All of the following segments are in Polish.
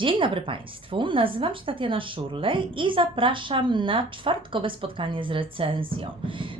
Dzień dobry Państwu, nazywam się Tatiana Szurlej i zapraszam na czwartkowe spotkanie z recenzją.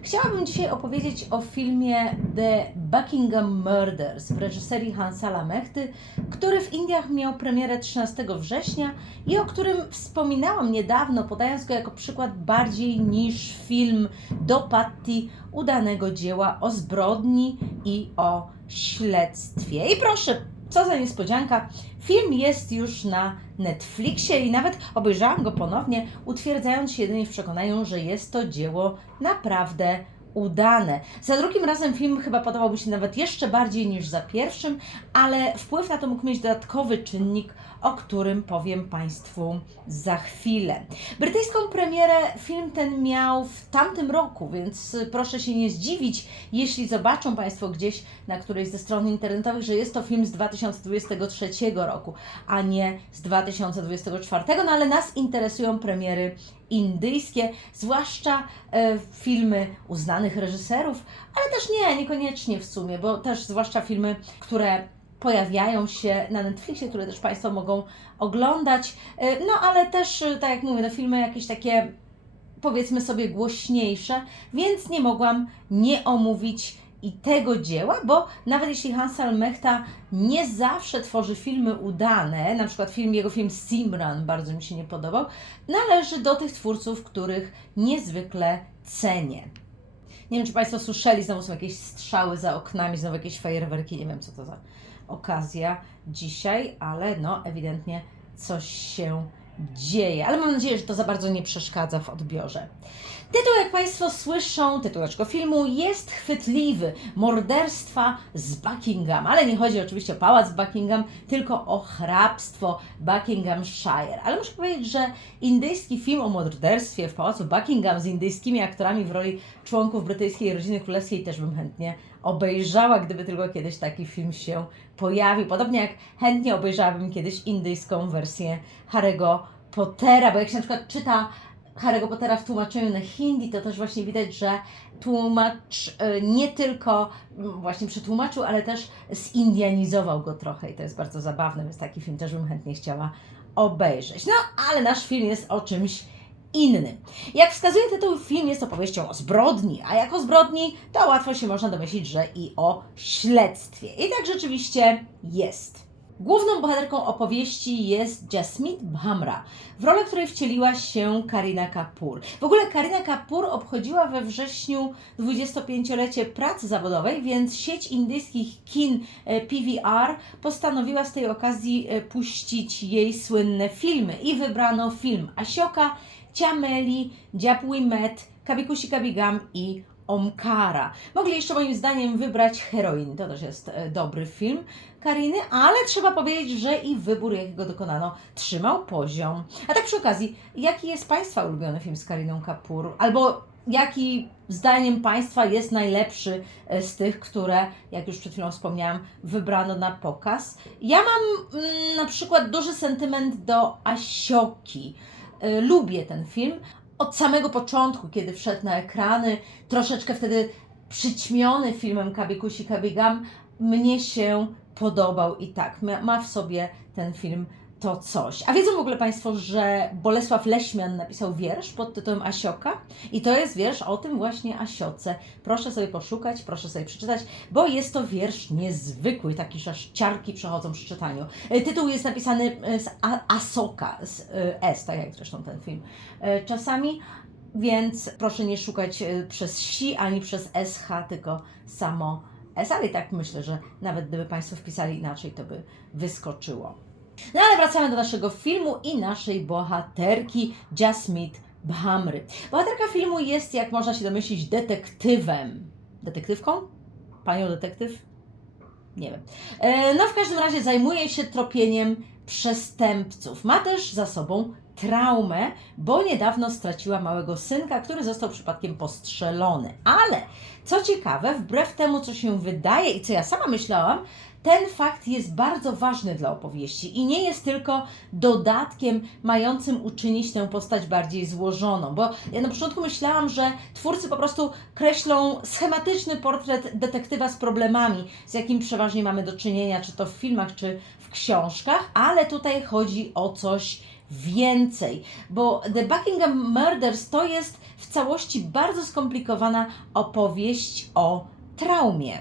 Chciałabym dzisiaj opowiedzieć o filmie The Buckingham Murders w reżyserii Hansala Mechty, który w Indiach miał premierę 13 września i o którym wspominałam niedawno, podając go jako przykład bardziej niż film do Patti udanego dzieła o zbrodni i o śledztwie. I proszę, co za niespodzianka, film jest już na Netflixie i nawet obejrzałam go ponownie, utwierdzając się jedynie w przekonaniu, że jest to dzieło naprawdę udane. Za drugim razem film chyba podobał mi się nawet jeszcze bardziej niż za pierwszym, ale wpływ na to mógł mieć dodatkowy czynnik, o którym powiem Państwu za chwilę. Brytyjską premierę film ten miał w tamtym roku, więc proszę się nie zdziwić, jeśli zobaczą Państwo gdzieś na którejś ze stron internetowych, że jest to film z 2023 roku, a nie z 2024, no ale nas interesują premiery indyjskie, zwłaszcza e, filmy uznanych reżyserów, ale też nie, niekoniecznie w sumie, bo też zwłaszcza filmy, które pojawiają się na Netflixie, które też Państwo mogą oglądać. E, No ale też, e, tak jak mówię, no filmy jakieś takie powiedzmy sobie głośniejsze, więc nie mogłam nie omówić i tego dzieła, bo nawet jeśli Hansal Mehta nie zawsze tworzy filmy udane, na przykład film, jego film Simran bardzo mi się nie podobał, należy do tych twórców, których niezwykle cenię. Nie wiem, czy Państwo słyszeli, znowu są jakieś strzały za oknami, znowu jakieś fajerwerki, nie wiem co to za okazja dzisiaj, ale no ewidentnie coś się dzieje, ale mam nadzieję, że to za bardzo nie przeszkadza w odbiorze. Tytuł, jak Państwo słyszą, tytuł naszego filmu jest chwytliwy. Morderstwa z Buckingham. Ale nie chodzi oczywiście o pałac Buckingham, tylko o hrabstwo Buckinghamshire. Ale muszę powiedzieć, że indyjski film o morderstwie w pałacu Buckingham z indyjskimi aktorami w roli członków brytyjskiej rodziny królewskiej też bym chętnie obejrzała, gdyby tylko kiedyś taki film się pojawił. Podobnie jak chętnie obejrzałabym kiedyś indyjską wersję Harry'ego Pottera, bo jak się na przykład czyta Harry'ego Pottera w tłumaczeniu na hindi, to też właśnie widać, że tłumacz e, nie tylko mm, właśnie przetłumaczył, ale też zindianizował go trochę i to jest bardzo zabawne, więc taki film też bym chętnie chciała obejrzeć. No, ale nasz film jest o czymś innym. Jak wskazuje tytuł, film jest opowieścią o zbrodni, a jako zbrodni to łatwo się można domyślić, że i o śledztwie. I tak rzeczywiście jest. Główną bohaterką opowieści jest Jasmeet Bhamra, w rolę której wcieliła się Karina Kapoor. W ogóle Karina Kapoor obchodziła we wrześniu 25-lecie pracy zawodowej, więc sieć indyjskich kin e, PVR postanowiła z tej okazji e, puścić jej słynne filmy. I wybrano film Asioka, Ciameli, Dziapui Met, Kabikusi Kabigam i Omkara. Mogli jeszcze moim zdaniem wybrać Heroin, to też jest e, dobry film Kariny, ale trzeba powiedzieć, że i wybór, jakiego dokonano, trzymał poziom. A tak przy okazji, jaki jest Państwa ulubiony film z Kariną Kapoor? Albo jaki zdaniem Państwa jest najlepszy e, z tych, które, jak już przed chwilą wspomniałam, wybrano na pokaz? Ja mam mm, na przykład duży sentyment do Asioki. E, Lubię ten film, od samego początku, kiedy wszedł na ekrany, troszeczkę wtedy przyćmiony filmem Kabikusi Kabigam, mnie się podobał i tak, ma, w sobie ten film to coś. A wiedzą w ogóle Państwo, że Bolesław Leśmian napisał wiersz pod tytułem Asioka? I to jest wiersz o tym właśnie Asioce. Proszę sobie poszukać, proszę sobie przeczytać, bo jest to wiersz niezwykły, taki, że aż ciarki przechodzą przy czytaniu. E, Tytuł jest napisany e, z Asoka, z e, S, tak jak zresztą ten film czasami. Więc proszę nie szukać przez si ani przez sh, tylko samo S, ale i tak myślę, że nawet gdyby Państwo wpisali inaczej, to by wyskoczyło. No ale wracamy do naszego filmu i naszej bohaterki Jasmeet Bhamry. Bohaterka filmu jest, jak można się domyślić, detektywem. Detektywką? Panią detektyw? Nie wiem. E, No w każdym razie zajmuje się tropieniem przestępców. Ma też za sobą traumę, bo niedawno straciła małego synka, który został przypadkiem postrzelony. Ale co ciekawe, wbrew temu, co się wydaje i co ja sama myślałam, ten fakt jest bardzo ważny dla opowieści i nie jest tylko dodatkiem mającym uczynić tę postać bardziej złożoną. Bo ja na początku myślałam, że twórcy po prostu kreślą schematyczny portret detektywa z problemami, z jakim przeważnie mamy do czynienia, czy to w filmach, czy w książkach, ale tutaj chodzi o coś więcej, bo The Buckingham Murders to jest w całości bardzo skomplikowana opowieść o traumie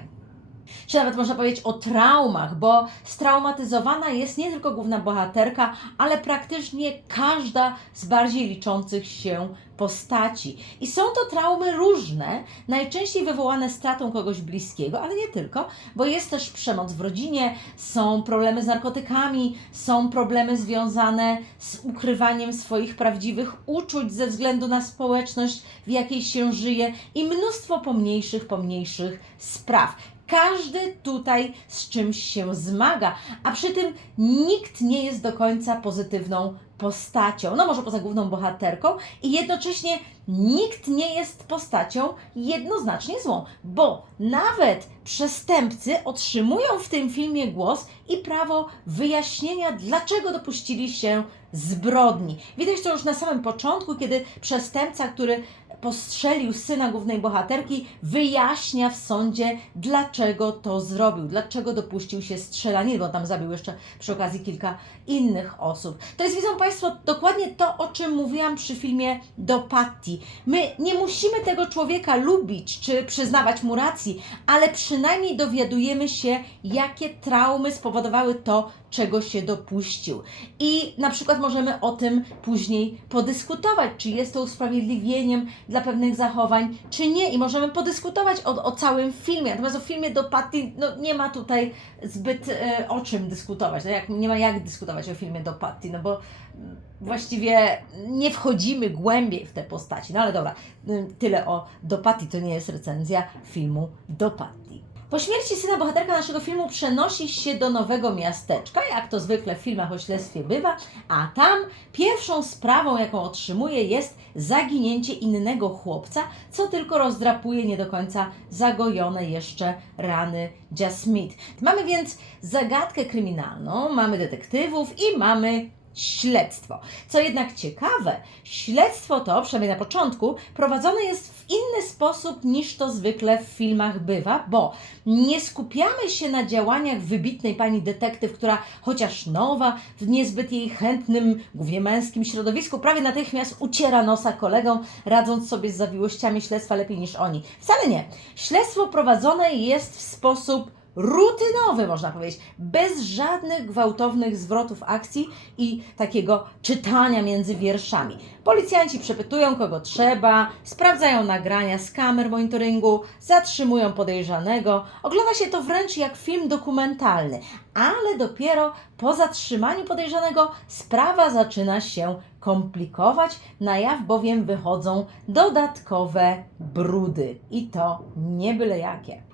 czy nawet można powiedzieć o traumach, bo straumatyzowana jest nie tylko główna bohaterka, ale praktycznie każda z bardziej liczących się postaci. I są to traumy różne, najczęściej wywołane stratą kogoś bliskiego, ale nie tylko, bo jest też przemoc w rodzinie, są problemy z narkotykami, są problemy związane z ukrywaniem swoich prawdziwych uczuć ze względu na społeczność, w jakiej się żyje i mnóstwo pomniejszych, pomniejszych spraw. Każdy tutaj z czymś się zmaga, a przy tym nikt nie jest do końca pozytywną postacią, no może poza główną bohaterką, i jednocześnie nikt nie jest postacią jednoznacznie złą, bo nawet przestępcy otrzymują w tym filmie głos i prawo wyjaśnienia, dlaczego dopuścili się zbrodni. Widać to już na samym początku, kiedy przestępca, który postrzelił syna głównej bohaterki, wyjaśnia w sądzie, dlaczego to zrobił, dlaczego dopuścił się strzelaniny, bo tam zabił jeszcze przy okazji kilka innych osób. To jest, widzą Państwo, dokładnie to, o czym mówiłam przy filmie Do Patti. My nie musimy tego człowieka lubić czy przyznawać mu racji, ale przynajmniej dowiadujemy się, jakie traumy spowodowały to, czego się dopuścił. I na przykład możemy o tym później podyskutować, czy jest to usprawiedliwieniem dla pewnych zachowań, czy nie. I możemy podyskutować o, o całym filmie. Natomiast o filmie do Patty no, nie ma tutaj zbyt e, o czym dyskutować. No, jak, nie ma jak dyskutować o filmie do Patty, no bo mm, właściwie nie wchodzimy głębiej w te postaci. No ale dobra, y, tyle o do Patty. To nie jest recenzja filmu do Patty. Po śmierci syna bohaterka naszego filmu przenosi się do nowego miasteczka, jak to zwykle w filmach o śledztwie bywa, a tam pierwszą sprawą, jaką otrzymuje, jest zaginięcie innego chłopca, co tylko rozdrapuje nie do końca zagojone jeszcze rany Jasmine. Mamy więc zagadkę kryminalną, mamy detektywów i mamy śledztwo. Co jednak ciekawe, śledztwo to, przynajmniej na początku, prowadzone jest w inny sposób niż to zwykle w filmach bywa, bo nie skupiamy się na działaniach wybitnej pani detektyw, która chociaż nowa, w niezbyt jej chętnym, głównie męskim środowisku, prawie natychmiast uciera nosa kolegom, radząc sobie z zawiłościami śledztwa lepiej niż oni. Wcale nie. Śledztwo prowadzone jest w sposób rutynowy, można powiedzieć, bez żadnych gwałtownych zwrotów akcji i takiego czytania między wierszami. Policjanci przepytują kogo trzeba, sprawdzają nagrania z kamer monitoringu, zatrzymują podejrzanego. Ogląda się to wręcz jak film dokumentalny, ale dopiero po zatrzymaniu podejrzanego sprawa zaczyna się komplikować, na jaw bowiem wychodzą dodatkowe brudy i to nie byle jakie.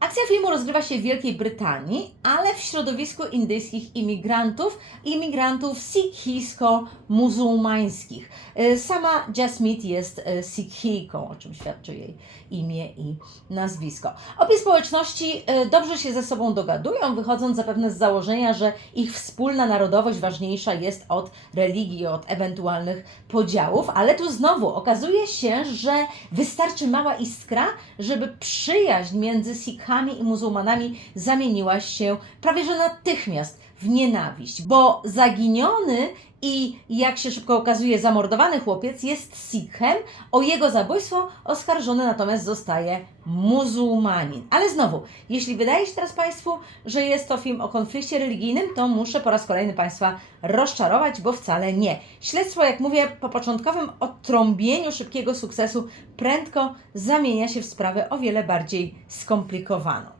Akcja filmu rozgrywa się w Wielkiej Brytanii, ale w środowisku indyjskich imigrantów, imigrantów sikhijsko-muzułmańskich. Y, Sama Jasmine jest y, sikhijką, o czym świadczy jej imię i nazwisko. Obie społeczności y, dobrze się ze sobą dogadują, wychodząc zapewne z założenia, że ich wspólna narodowość ważniejsza jest od religii, od ewentualnych podziałów, ale tu znowu okazuje się, że wystarczy mała iskra, żeby przyjaźń między Sikhami i muzułmanami zamieniła się prawie że natychmiast w nienawiść, bo zaginiony i jak się szybko okazuje zamordowany chłopiec jest Sikhem, o jego zabójstwo oskarżony natomiast zostaje muzułmanin. Ale znowu, jeśli wydaje się teraz Państwu, że jest to film o konflikcie religijnym, to muszę po raz kolejny Państwa rozczarować, bo wcale nie. Śledztwo, jak mówię, po początkowym odtrąbieniu szybkiego sukcesu prędko zamienia się w sprawę o wiele bardziej skomplikowaną.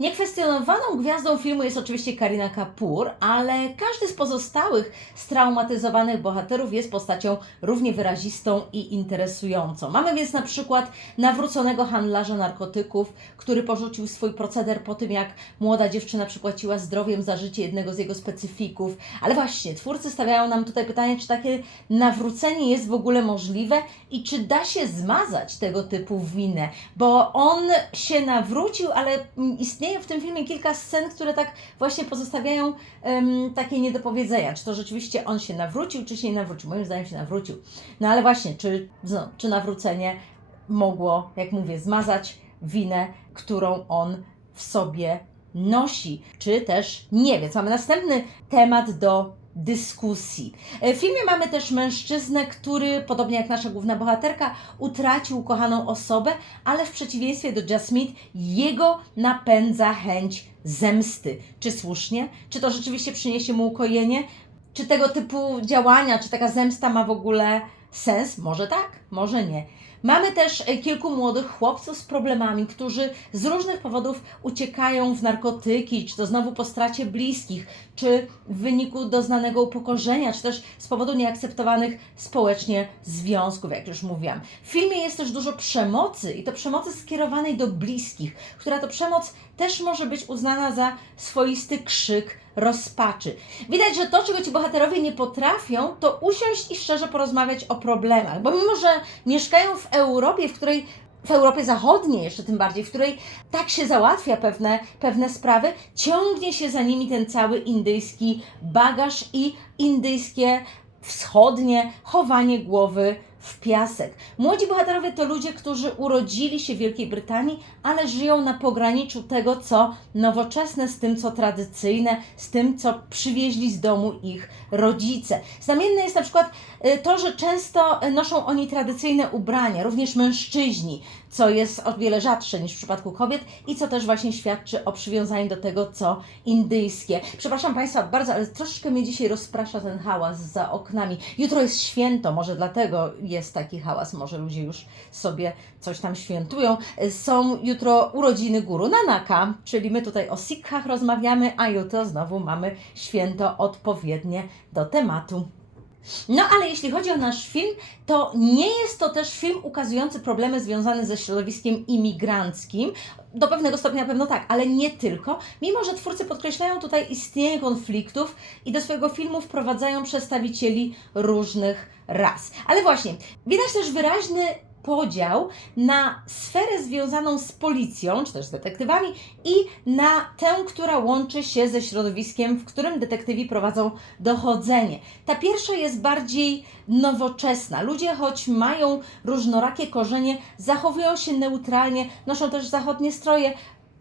Niekwestionowaną gwiazdą filmu jest oczywiście Karina Kapoor, ale każdy z pozostałych straumatyzowanych bohaterów jest postacią równie wyrazistą i interesującą. Mamy więc na przykład nawróconego handlarza narkotyków, który porzucił swój proceder po tym, jak młoda dziewczyna przypłaciła zdrowiem za życie jednego z jego specyfików. Ale właśnie, twórcy stawiają nam tutaj pytanie, czy takie nawrócenie jest w ogóle możliwe i czy da się zmazać tego typu winę, bo on się nawrócił, ale mm, istnieje w tym filmie kilka scen, które tak właśnie pozostawiają em, takie niedopowiedzenia, czy to rzeczywiście on się nawrócił, czy się nie nawrócił. Moim zdaniem się nawrócił. No ale właśnie, czy, no, czy nawrócenie mogło, jak mówię, zmazać winę, którą on w sobie nosi, czy też nie. Więc mamy następny temat do dyskusji. E, W filmie mamy też mężczyznę, który, podobnie jak nasza główna bohaterka, utracił ukochaną osobę, ale w przeciwieństwie do Jasmine, jego napędza chęć zemsty. Czy słusznie? Czy to rzeczywiście przyniesie mu ukojenie? Czy tego typu działania, czy taka zemsta ma w ogóle sens? Może tak, może nie. Mamy też e, kilku młodych chłopców z problemami, którzy z różnych powodów uciekają w narkotyki, czy to znowu po stracie bliskich, czy w wyniku doznanego upokorzenia, czy też z powodu nieakceptowanych społecznie związków, jak już mówiłam. W filmie jest też dużo przemocy i to przemocy skierowanej do bliskich, która to przemoc też może być uznana za swoisty krzyk rozpaczy. Widać, że to, czego ci bohaterowie nie potrafią, to usiąść i szczerze porozmawiać o problemach, bo mimo, że mieszkają w Europie, w której w Europie Zachodniej jeszcze tym bardziej, w której tak się załatwia pewne, pewne sprawy, ciągnie się za nimi ten cały indyjski bagaż i indyjskie wschodnie chowanie głowy w piasek. Młodzi bohaterowie to ludzie, którzy urodzili się w Wielkiej Brytanii, ale żyją na pograniczu tego, co nowoczesne, z tym, co tradycyjne, z tym, co przywieźli z domu ich rodzice. Znamienne jest na przykład y, to, że często y, noszą oni tradycyjne ubrania, również mężczyźni, co jest o wiele rzadsze niż w przypadku kobiet i co też właśnie świadczy o przywiązaniu do tego, co indyjskie. Przepraszam Państwa bardzo, ale troszeczkę mnie dzisiaj rozprasza ten hałas za oknami. Jutro jest święto, może dlatego jest taki hałas, może ludzie już sobie coś tam świętują. Są jutro urodziny guru Nanaka, czyli my tutaj o Sikhach rozmawiamy, a jutro znowu mamy święto odpowiednie do tematu. No ale jeśli chodzi o nasz film, to nie jest to też film ukazujący problemy związane ze środowiskiem imigranckim. Do pewnego stopnia na pewno tak, ale nie tylko. Mimo, że twórcy podkreślają tutaj istnienie konfliktów i do swojego filmu wprowadzają przedstawicieli różnych ras. Ale właśnie, widać też wyraźny podział na sferę związaną z policją, czy też z detektywami, i na tę, która łączy się ze środowiskiem, w którym detektywi prowadzą dochodzenie. Ta pierwsza jest bardziej nowoczesna. Ludzie, choć mają różnorakie korzenie, zachowują się neutralnie, noszą też zachodnie stroje.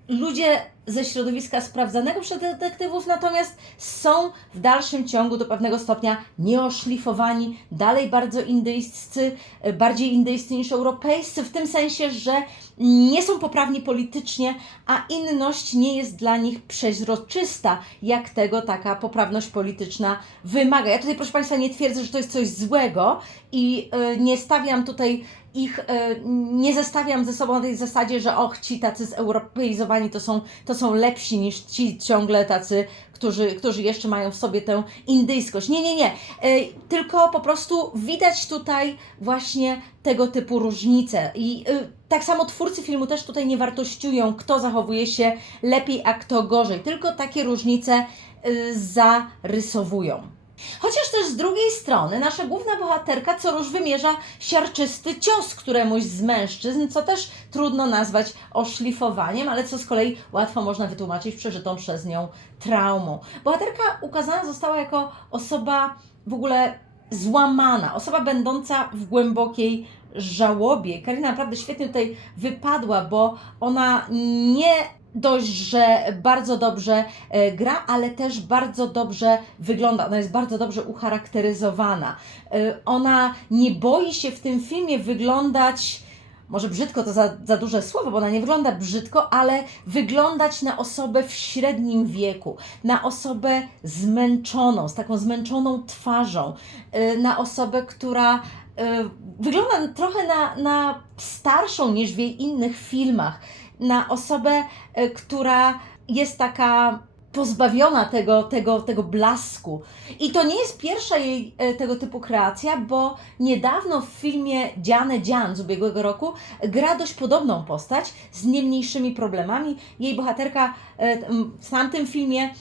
Ludzie ze środowiska sprawdzanego przez detektywów natomiast są w dalszym ciągu do pewnego stopnia nieoszlifowani, dalej bardzo indyjscy, e, bardziej indyjscy niż europejscy, w tym sensie, że nie są poprawni politycznie, a inność nie jest dla nich przeźroczysta, jak tego taka poprawność polityczna wymaga. Ja tutaj, proszę Państwa, nie twierdzę, że to jest coś złego i y, nie stawiam tutaj ich, y, nie zestawiam ze sobą na tej zasadzie, że och, ci tacy zeuropeizowani to są, to są lepsi niż ci ciągle tacy, którzy, którzy jeszcze mają w sobie tę indyjskość. Nie, nie, nie. Y, tylko po prostu widać tutaj właśnie tego typu różnice. I y, tak samo twórcy filmu też tutaj nie wartościują, kto zachowuje się lepiej, a kto gorzej. Tylko takie różnice zarysowują. Chociaż też z drugiej strony nasza główna bohaterka co róż wymierza siarczysty cios któremuś z mężczyzn, co też trudno nazwać oszlifowaniem, ale co z kolei łatwo można wytłumaczyć przeżytą przez nią traumą. Bohaterka ukazana została jako osoba w ogóle złamana, osoba będąca w głębokiej żałobie. Karina naprawdę świetnie tutaj wypadła, bo ona nie dość, że bardzo dobrze e, gra, ale też bardzo dobrze wygląda. Ona jest bardzo dobrze ucharakteryzowana. E, ona nie boi się w tym filmie wyglądać może brzydko to za, za duże słowo, bo ona nie wygląda brzydko, ale wyglądać na osobę w średnim wieku, na osobę zmęczoną, z taką zmęczoną twarzą, y, na osobę, która wygląda trochę na, na starszą niż w jej innych filmach, na osobę, y, która jest taka pozbawiona tego, tego, tego blasku. I to nie jest pierwsza jej e, tego typu kreacja, bo niedawno w filmie Dziane Dzian z ubiegłego roku gra dość podobną postać z nie mniejszymi problemami. Jej bohaterka e, w tamtym filmie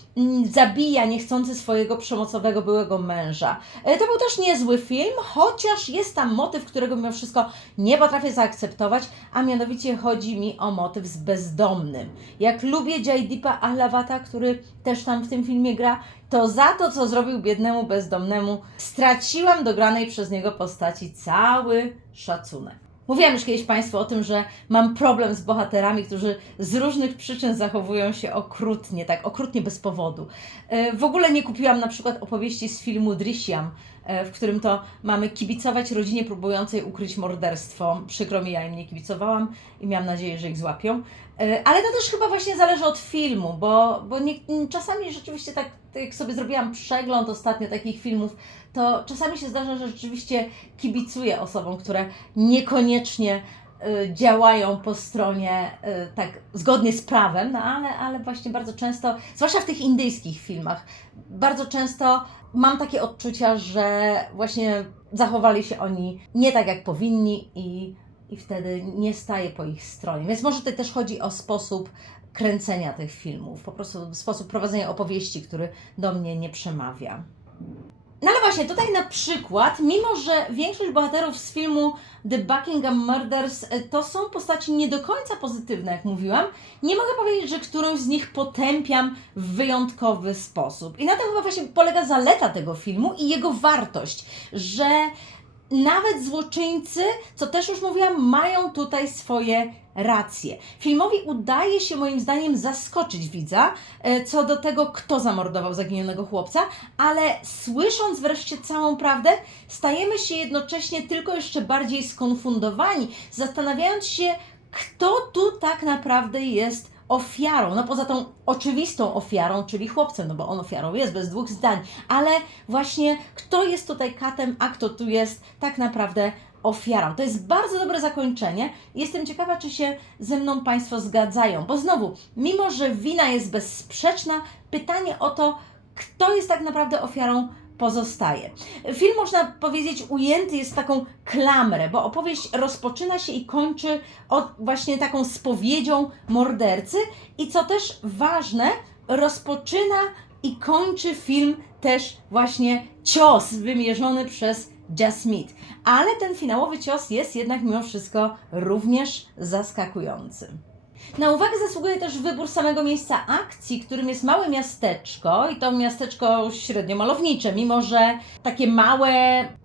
zabija niechcący swojego przemocowego byłego męża. E, To był też niezły film, chociaż jest tam motyw, którego mimo wszystko nie potrafię zaakceptować, a mianowicie chodzi mi o motyw z bezdomnym. Jak lubię Jaideepa Ahlavata, który też tam w tym filmie gra, to za to, co zrobił biednemu bezdomnemu, straciłam do granej przez niego postaci cały szacunek. Mówiłam już kiedyś Państwu o tym, że mam problem z bohaterami, którzy z różnych przyczyn zachowują się okrutnie, tak okrutnie bez powodu. E, W ogóle nie kupiłam na przykład opowieści z filmu Drishyam, e, w którym to mamy kibicować rodzinie próbującej ukryć morderstwo. Przykro mi, ja im nie kibicowałam i miałam nadzieję, że ich złapią. E, Ale to też chyba właśnie zależy od filmu, bo, bo nie, czasami rzeczywiście tak jak sobie zrobiłam przegląd ostatnio takich filmów, to czasami się zdarza, że rzeczywiście kibicuję osobom, które niekoniecznie y, działają po stronie y, tak zgodnie z prawem, no ale, ale właśnie bardzo często, zwłaszcza w tych indyjskich filmach, bardzo często mam takie odczucia, że właśnie zachowali się oni nie tak jak powinni i, i wtedy nie staję po ich stronie. Więc może tutaj też chodzi o sposób kręcenia tych filmów, po prostu sposób prowadzenia opowieści, który do mnie nie przemawia. No ale właśnie, tutaj na przykład, mimo że większość bohaterów z filmu The Buckingham Murders e, to są postaci nie do końca pozytywne, jak mówiłam, nie mogę powiedzieć, że którąś z nich potępiam w wyjątkowy sposób. I na tym chyba właśnie polega zaleta tego filmu i jego wartość, że nawet złoczyńcy, co też już mówiłam, mają tutaj swoje racje. Filmowi udaje się moim zdaniem zaskoczyć widza e, co do tego, kto zamordował zaginionego chłopca, ale słysząc wreszcie całą prawdę, stajemy się jednocześnie tylko jeszcze bardziej skonfundowani, zastanawiając się, kto tu tak naprawdę jest ofiarą, no poza tą oczywistą ofiarą, czyli chłopcem, no bo on ofiarą jest bez dwóch zdań, ale właśnie kto jest tutaj katem, a kto tu jest tak naprawdę ofiarą. To jest bardzo dobre zakończenie. Jestem ciekawa, czy się ze mną Państwo zgadzają, bo znowu, mimo że wina jest bezsprzeczna, pytanie o to, kto jest tak naprawdę ofiarą pozostaje. Film, można powiedzieć, ujęty jest w taką klamrę, bo opowieść rozpoczyna się i kończy od właśnie taką spowiedzią mordercy i co też ważne, rozpoczyna i kończy film też właśnie cios wymierzony przez Jazz Smith. Ale ten finałowy cios jest jednak mimo wszystko również zaskakujący. Na uwagę zasługuje też wybór samego miejsca akcji, którym jest małe miasteczko i to miasteczko średnio malownicze, mimo że takie małe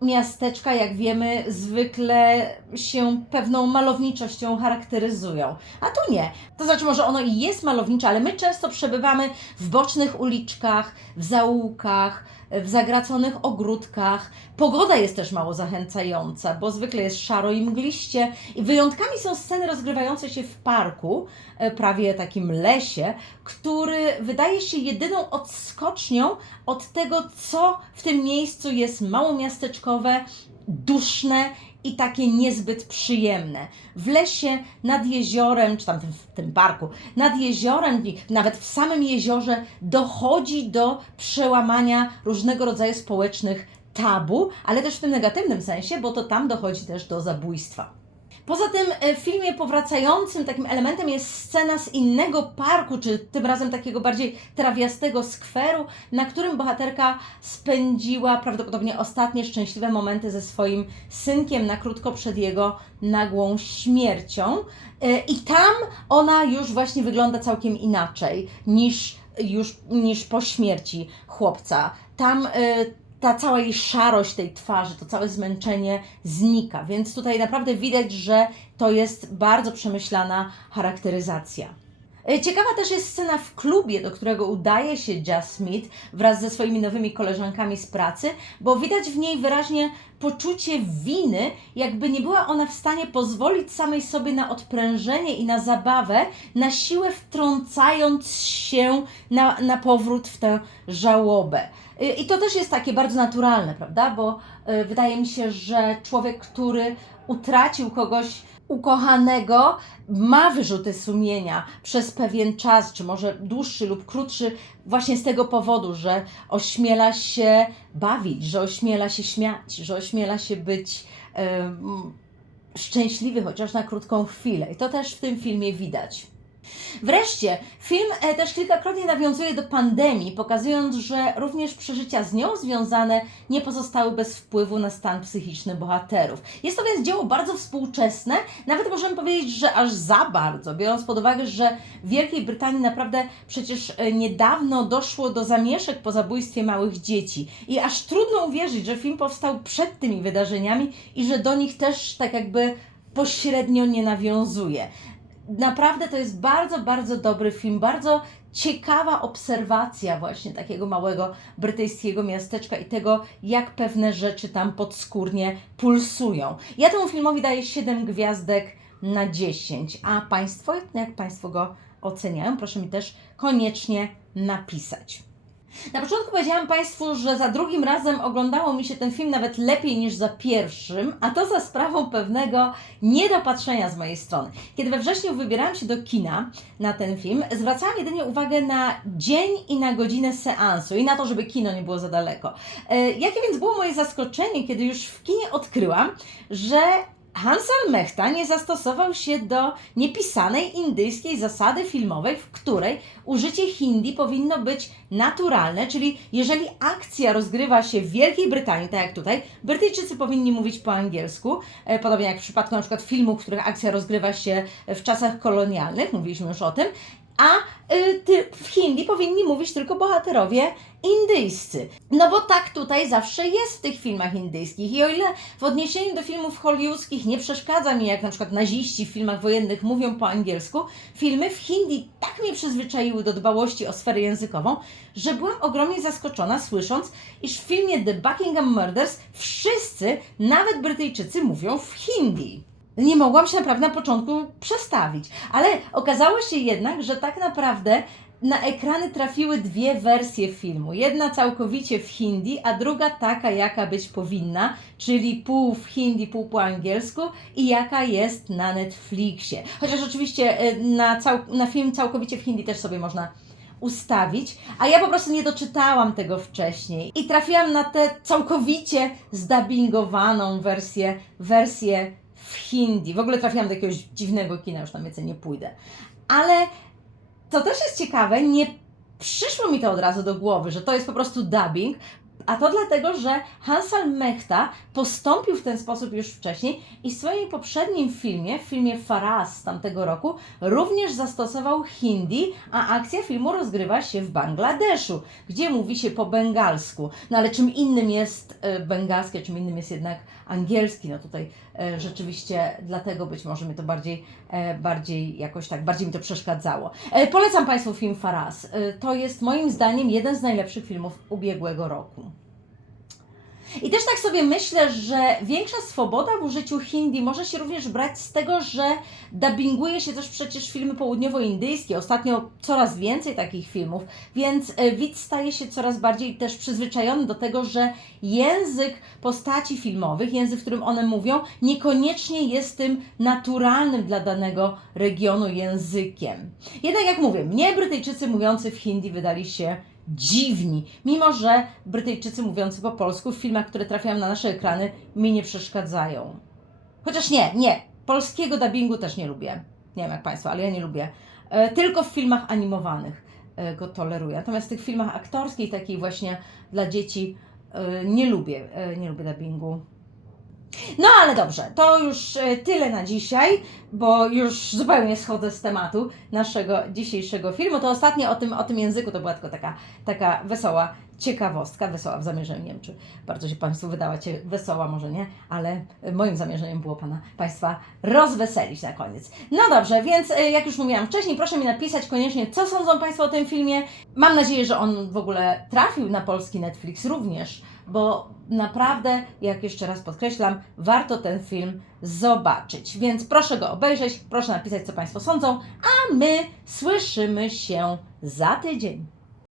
miasteczka, jak wiemy, zwykle się pewną malowniczością charakteryzują. A tu nie. To znaczy, może ono i jest malownicze, ale my często przebywamy w bocznych uliczkach, w zaułkach, w zagraconych ogródkach. Pogoda jest też mało zachęcająca, bo zwykle jest szaro i mgliście. I wyjątkami są sceny rozgrywające się w parku, e, prawie takim lesie, który wydaje się jedyną odskocznią od tego, co w tym miejscu jest małomiasteczkowe, duszne i takie niezbyt przyjemne. W lesie, nad jeziorem, czy tam w tym parku, nad jeziorem, nawet w samym jeziorze dochodzi do przełamania różnego rodzaju społecznych tabu, ale też w tym negatywnym sensie, bo to tam dochodzi też do zabójstwa. Poza tym e, w filmie powracającym takim elementem jest scena z innego parku, czy tym razem takiego bardziej trawiastego skweru, na którym bohaterka spędziła prawdopodobnie ostatnie szczęśliwe momenty ze swoim synkiem na krótko przed jego nagłą śmiercią. E, I tam ona już właśnie wygląda całkiem inaczej niż już niż po śmierci chłopca. Tam e, ta cała jej szarość tej twarzy, to całe zmęczenie znika, więc tutaj naprawdę widać, że to jest bardzo przemyślana charakteryzacja. E, Ciekawa też jest scena w klubie, do którego udaje się Jazz Smith wraz ze swoimi nowymi koleżankami z pracy, bo widać w niej wyraźnie poczucie winy, jakby nie była ona w stanie pozwolić samej sobie na odprężenie i na zabawę, na siłę wtrącając się na, na powrót w tę żałobę. Y, I to też jest takie bardzo naturalne, prawda? Bo y, wydaje mi się, że człowiek, który utracił kogoś ukochanego, ma wyrzuty sumienia przez pewien czas, czy może dłuższy lub krótszy, właśnie z tego powodu, że ośmiela się bawić, że ośmiela się śmiać, że ośmiela się być szczęśliwy chociaż na krótką chwilę. I to też w tym filmie widać. Wreszcie, film e, też kilkakrotnie nawiązuje do pandemii, pokazując, że również przeżycia z nią związane nie pozostały bez wpływu na stan psychiczny bohaterów. Jest to więc dzieło bardzo współczesne, nawet możemy powiedzieć, że aż za bardzo, biorąc pod uwagę, że w Wielkiej Brytanii naprawdę przecież e, niedawno doszło do zamieszek po zabójstwie małych dzieci. I aż trudno uwierzyć, że film powstał przed tymi wydarzeniami i że do nich też tak jakby pośrednio nie nawiązuje naprawdę to jest bardzo, bardzo dobry film, bardzo ciekawa obserwacja właśnie takiego małego brytyjskiego miasteczka i tego, jak pewne rzeczy tam podskórnie pulsują. Ja temu filmowi daję 7 gwiazdek na 10, a Państwo, jak Państwo go oceniają, proszę mi też koniecznie napisać. Na początku powiedziałam Państwu, że za drugim razem oglądało mi się ten film nawet lepiej niż za pierwszym, a to za sprawą pewnego niedopatrzenia z mojej strony. Kiedy we wrześniu wybierałam się do kina na ten film, zwracałam jedynie uwagę na dzień i na godzinę seansu i na to, żeby kino nie było za daleko. E, Jakie więc było moje zaskoczenie, kiedy już w kinie odkryłam, że Hansal Mehta nie zastosował się do niepisanej indyjskiej zasady filmowej, w której użycie hindi powinno być naturalne, czyli jeżeli akcja rozgrywa się w Wielkiej Brytanii, tak jak tutaj, Brytyjczycy powinni mówić po angielsku, e, podobnie jak w przypadku na przykład filmów, w których akcja rozgrywa się w czasach kolonialnych, mówiliśmy już o tym, a y, w hindi powinni mówić tylko bohaterowie indyjscy. No bo tak tutaj zawsze jest w tych filmach indyjskich. I o ile w odniesieniu do filmów hollywoodzkich nie przeszkadza mi, jak na przykład naziści w filmach wojennych mówią po angielsku, filmy w hindi tak mnie przyzwyczaiły do dbałości o sferę językową, że byłam ogromnie zaskoczona słysząc, iż w filmie The Buckingham Murders wszyscy, nawet Brytyjczycy, mówią w hindi nie mogłam się naprawdę na początku przestawić. Ale okazało się jednak, że tak naprawdę na ekrany trafiły dwie wersje filmu. Jedna całkowicie w hindi, a druga taka, jaka być powinna, czyli pół w hindi, pół po angielsku i jaka jest na Netflixie. Chociaż oczywiście e, na, cał, na film całkowicie w hindi też sobie można ustawić, a ja po prostu nie doczytałam tego wcześniej i trafiłam na tę całkowicie zdubbingowaną wersję, wersję w hindi. W ogóle trafiłam do jakiegoś dziwnego kina, już tam więcej nie pójdę. Ale to też jest ciekawe, nie przyszło mi to od razu do głowy, że to jest po prostu dubbing, a to dlatego, że Hansal Mehta postąpił w ten sposób już wcześniej i w swoim poprzednim filmie, w filmie Faraz z tamtego roku, również zastosował hindi, a akcja filmu rozgrywa się w Bangladeszu, gdzie mówi się po bengalsku. No ale czym innym jest e, bengalski, a czym innym jest jednak angielski. No tutaj e, rzeczywiście dlatego być może mi to bardziej, e, bardziej jakoś tak, bardziej mi to przeszkadzało. E, polecam Państwu film Faraz. To jest moim zdaniem jeden z najlepszych filmów ubiegłego roku. I też tak sobie myślę, że większa swoboda w użyciu hindi może się również brać z tego, że dubbinguje się też przecież filmy południowoindyjskie. Ostatnio coraz więcej takich filmów, więc e, widz staje się coraz bardziej też przyzwyczajony do tego, że język postaci filmowych, język, w którym one mówią, niekoniecznie jest tym naturalnym dla danego regionu językiem. Jednak jak mówię, mnie Brytyjczycy mówiący w hindi wydali się dziwni, mimo że Brytyjczycy mówiący po polsku w filmach, które trafiają na nasze ekrany, mi nie przeszkadzają. Chociaż nie, nie, polskiego dubbingu też nie lubię. Nie wiem jak Państwo, ale ja nie lubię. E, tylko w filmach animowanych e, go toleruję. Natomiast w tych filmach aktorskich, takich właśnie dla dzieci, e, nie lubię, nie lubię dubbingu. No ale dobrze, to już e, tyle na dzisiaj, bo już zupełnie schodzę z tematu naszego dzisiejszego filmu. To ostatnie o tym, o tym języku to była tylko taka, taka wesoła ciekawostka, wesoła w zamierzeniu. Nie wiem, czy bardzo się Państwu wydała cie wesoła, może nie, ale e, moim zamierzeniem było Pana, Państwa rozweselić na koniec. No dobrze, więc e, jak już mówiłam wcześniej, proszę mi napisać koniecznie, co sądzą Państwo o tym filmie. Mam nadzieję, że on w ogóle trafił na polski Netflix również, bo naprawdę, jak jeszcze raz podkreślam, warto ten film zobaczyć. Więc proszę go obejrzeć, proszę napisać, co Państwo sądzą, a my słyszymy się za tydzień.